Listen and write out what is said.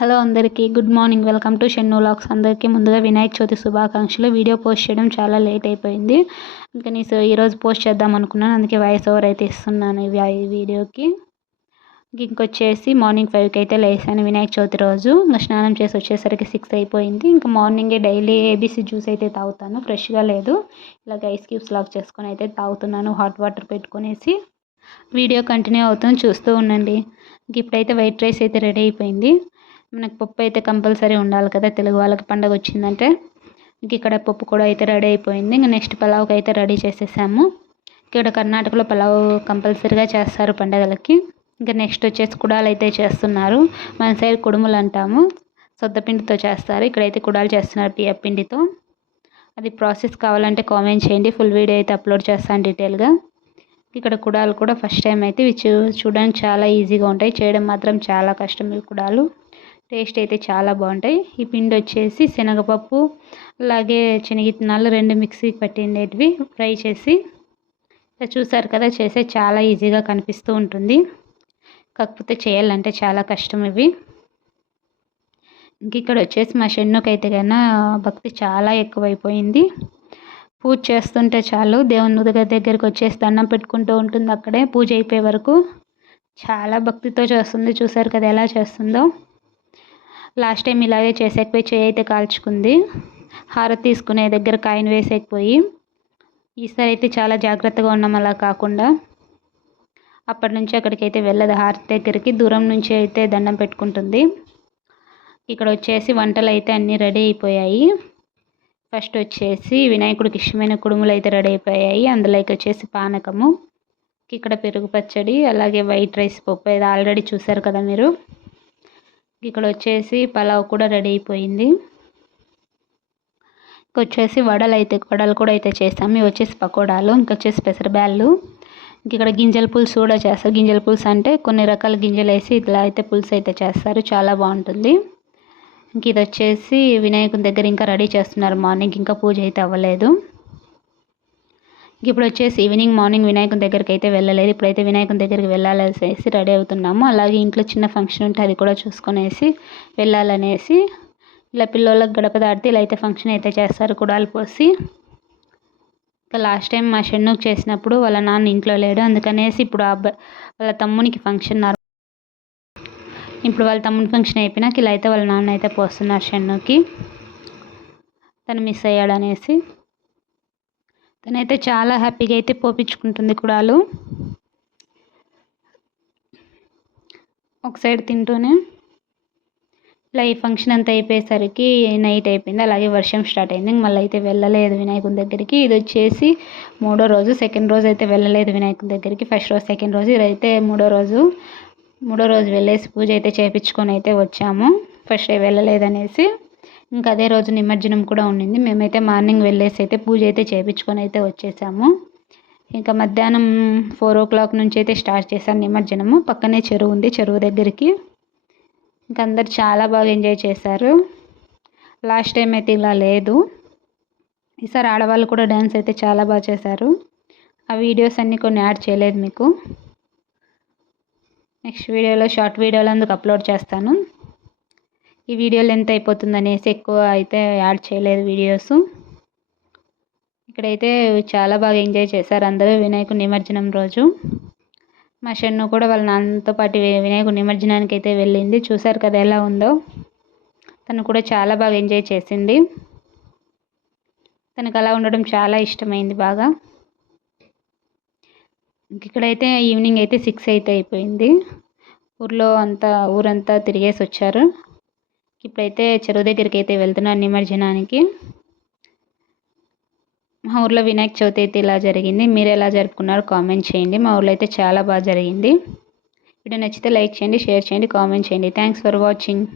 Hello అందరికీ good morning. Welcome to Shennu vlogs. అందరికీ ముందుగా వినాయక చవితి శుభాకాంక్షలు. వీడియో పోస్ట్ చేయడం చాలా లేట్ అయిపోయింది. అందుకని ఈరోజు పోస్ట్ చేద్దాం అనుకున్నాను. అందుకే వాయిస్ ఓవర్ అయితే ఇస్తున్నాను ఈ వీడియోకి. ఇంకొచ్చేసి మార్నింగ్ 5కి అయితే లేసాను వినాయక చవితి రోజు. ఇంకా స్నానం చేసి వచ్చేసరికి 6 అయిపోయింది. ఇంకా మార్నింగే డైలీ ఏబీసీ జ్యూస్ అయితే తాగుతాను. ఫ్రెష్గా లేదు, ఇలాగ ఐస్ క్యూబ్స్ లాగా చేసుకొని అయితే తాగుతున్నాను, హాట్ వాటర్ పెట్టుకునేసి. వీడియో కంటిన్యూ అవుతుంది, చూస్తూ ఉండండి. ఇప్పుడైతే వైట్ రైస్ అయితే రెడీ అయిపోయింది. మనకు పప్పు అయితే కంపల్సరీ ఉండాలి కదా, తెలుగు వాళ్ళకి పండగ వచ్చిందంటే. ఇక్కడ పప్పు కూడా అయితే రెడీ అయిపోయింది. ఇంకా నెక్స్ట్ పలావ్కి అయితే రెడీ చేసేసాము. ఇక్కడ కర్ణాటకలో పలావ్ కంపల్సరీగా చేస్తారు పండగలకి. ఇంకా నెక్స్ట్ వచ్చేసి కుడాలు అయితే చేస్తున్నారు. మన సైడ్ కుడుములు అంటాము, సొద్దపిండితో చేస్తారు. ఇక్కడైతే కుడాలు చేస్తున్నారు బియ్యం పిండితో. అది ప్రాసెస్ కావాలంటే కామెంట్ చేయండి, ఫుల్ వీడియో అయితే అప్లోడ్ చేస్తాను డీటెయిల్గా. ఇక్కడ కుడాలు కూడా ఫస్ట్ టైం అయితే ఇవి చూడడానికి చాలా ఈజీగా ఉంటాయి, చేయడం మాత్రం చాలా కష్టం. ఈ కుడాలు టేస్ట్ అయితే చాలా బాగుంటాయి. ఈ పిండి వచ్చేసి శనగపప్పు అలాగే శనగిత్తనాలు 2 మిక్సీకి పట్టిండేటివి ఫ్రై చేసి చూసారు కదా, చేసే చాలా ఈజీగా కనిపిస్తూ ఉంటుంది, కాకపోతే చేయాలంటే చాలా కష్టం ఇవి. ఇంక ఇక్కడ వచ్చేసి మా షెన్నుకైతే కన్నా భక్తి చాలా ఎక్కువైపోయింది. పూజ చేస్తుంటే చాలు దేవుని దగ్గరికి వచ్చేసి దండం పెట్టుకుంటూ ఉంటుంది. అక్కడే పూజ అయిపోయే వరకు చాలా భక్తితో చేస్తుంది. చూసారు కదా ఎలా చేస్తుందో. లాస్ట్ టైం ఇలాగే చేసేకపోయి చేయి అయితే కాల్చుకుంది, హారతి తీసుకునే దగ్గర కాయిన్ వేసేకపోయి. ఈసారి అయితే చాలా జాగ్రత్తగా ఉన్నాం అలా కాకుండా. అప్పటి నుంచి అక్కడికైతే వెళ్ళదు, హారతి దగ్గరికి దూరం నుంచి అయితే దండం పెట్టుకుంటుంది. ఇక్కడ వచ్చేసి వంటలు అయితే అన్నీ రెడీ అయిపోయాయి. ఫస్ట్ వచ్చేసి వినాయకుడికి ఇష్టమైన కుడుములు అయితే రెడీ అయిపోయాయి. అందులోకి వచ్చేసి పానకము, ఇక్కడ పెరుగు పచ్చడి, అలాగే వైట్ రైస్ పప్పు అయితే ఆల్రెడీ చూసారు కదా మీరు. ఇక్కడ వచ్చేసి పలావ్ కూడా రెడీ అయిపోయింది. ఇంకొచ్చేసి వడలు కూడా అయితే చేస్తాము. ఇవి వచ్చేసి పకోడాలు, ఇంకొచ్చేసి పెసరబ్యాళ్ళు. ఇక్కడ గింజల పులుసు కూడా చేస్తారు. గింజల పులుసు అంటే కొన్ని రకాల గింజలు వేసి ఇట్లా అయితే పులుసు అయితే చేస్తారు, చాలా బాగుంటుంది. ఇంక ఇది వచ్చేసి వినాయకుని దగ్గర ఇంకా రెడీ చేస్తున్నారు. మార్నింగ్ ఇంకా పూజ అయితే అవ్వలేదు. ఇప్పుడు వచ్చేసి ఈవినింగ్ మార్నింగ్ వినాయకుని దగ్గరికి అయితే వెళ్ళలేదు. ఇప్పుడైతే వినాయకుని దగ్గరికి వెళ్ళాలనేసి రెడీ అవుతున్నాము. అలాగే ఇంట్లో చిన్న ఫంక్షన్ ఉంటే అది కూడా చూసుకునేసి వెళ్ళాలనేసి ఇలా పిల్లలకు గడప దాటితే ఇలా అయితే ఫంక్షన్ అయితే చేస్తారు కుడాలు పోసి. ఇంకా లాస్ట్ టైం మా షెన్నుకి చేసినప్పుడు వాళ్ళ నాన్న ఇంట్లో లేడు, అందుకనేసి ఇప్పుడు వాళ్ళ తమ్మునికి ఫంక్షన్. ఇప్పుడు వాళ్ళ తమ్ముని ఫంక్షన్ అయిపోయినాక ఇలా అయితే వాళ్ళ నాన్న అయితే పోస్తున్నారు షెన్నుకి, తను మిస్ అయ్యాడనేసి. తనైతే చాలా హ్యాపీగా అయితే పోపించుకుంటుంది కుడాలు. ఒక సైడ్ తింటూనే ఇలా ఈ ఫంక్షన్ అంతా అయిపోయేసరికి నైట్ అయిపోయింది. అలాగే వర్షం స్టార్ట్ అయింది. మళ్ళీ అయితే వెళ్ళలేదు వినాయకుని దగ్గరికి. ఇది వచ్చేసి 3వ రోజు. సెకండ్ రోజు అయితే వెళ్ళలేదు వినాయకుని దగ్గరికి. ఫస్ట్ రోజు సెకండ్ రోజు, ఇదైతే 3వ రోజు. 3వ రోజు వెళ్ళేసి పూజ అయితే చేయించుకొని అయితే వచ్చాము, ఫస్ట్ డే వెళ్ళలేదనేసి. ఇంకా అదే రోజు నిమజ్జనం కూడా ఉండింది. మేమైతే మార్నింగ్ వెళ్ళేసి అయితే పూజ అయితే చేయించుకొని అయితే వచ్చేసాము. ఇంకా మధ్యాహ్నం 4 o'clock నుంచి అయితే స్టార్ట్ చేశాను నిమజ్జనము. పక్కనే చెరువు ఉంది, చెరువు దగ్గరికి. ఇంకా అందరు చాలా బాగా ఎంజాయ్ చేశారు. లాస్ట్ టైం అయితే ఇలా లేదు, ఈసారి ఆడవాళ్ళు కూడా డ్యాన్స్ అయితే చాలా బాగా చేశారు. ఆ వీడియోస్ అన్నీ కొన్ని యాడ్ చేయలేదు మీకు. నెక్స్ట్ వీడియోలో షార్ట్ వీడియోలో అందుకు అప్లోడ్ చేస్తాను. ఈ వీడియో లెంత్ అయిపోతుంది అనేసి ఎక్కువ అయితే యాడ్ చేయలేదు వీడియోస్. ఇక్కడైతే చాలా బాగా ఎంజాయ్ చేశారు అందరూ వినాయకుడి నిమజ్జనం రోజు. మా షెన్ను కూడా వాళ్ళ నాన్నతో పాటు వినాయకుడి నిమజ్జనానికి అయితే వెళ్ళింది. చూసారు కదా ఎలా ఉందో. తను కూడా చాలా బాగా ఎంజాయ్ చేసింది. తనకు అలా ఉండడం చాలా ఇష్టమైంది బాగా. ఇక్కడైతే ఈవినింగ్ అయితే 6 అయితే అయిపోయింది. ఊరంతా తిరిగేసి వచ్చారు. ఇప్పుడైతే చెరువు దగ్గరికి అయితే వెళ్తున్నారు నిమజ్జనానికి. మా ఊర్లో వినాయక చవితి అయితే ఇలా జరిగింది. మీరు ఎలా జరుపుకున్నారో కామెంట్ చేయండి. మా ఊర్లో అయితే చాలా బాగా జరిగింది. వీడియో నచ్చితే లైక్ చేయండి, షేర్ చేయండి, కామెంట్ చేయండి. Thanks for watching.